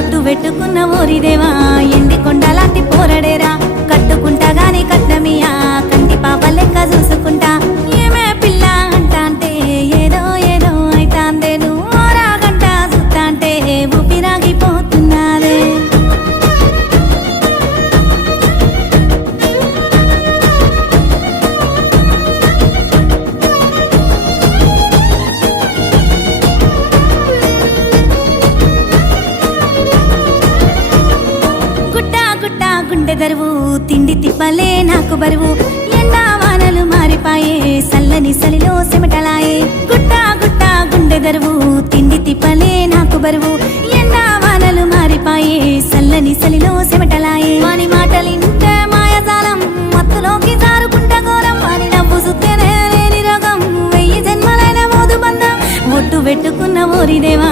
ఒట్టు పెట్టుకున్న ఓరిదేవా ఎండి కొండలాంటి పోరడేరా కట్టుకుంటా గాని కట్నమియా కంటి పాప లెక్క చూసుకుంటా ఏమే పిల్ల అంటా అంటే ఏదో ఏదో అయితాందే నువ్వు రాగంట చూస్తా అంటే ఊపిరాగిపోతున్నాదే గుండె దరువు తిండి తిప్పలే నాకు బరువు ఎండా వానలు మారిపాయే సల్లని సలిలో సెమటలాయే గుట్టా గుట్టా గుండె దరువు తిండి తిప్పలే నాకు బరువు ఎండా వానలు మారిపాయే సల్లని సలిలో సెమటలాయే వాని మాటలింటే మాయజాలం మత్తులోకి జారుకుంట ఘోరం వాని నవ్వు సుత్తేనే లేని రోగం 1000 జన్మలైన మోదు బంధం ఒట్టు పెట్టుకున్న ఓరిదేవా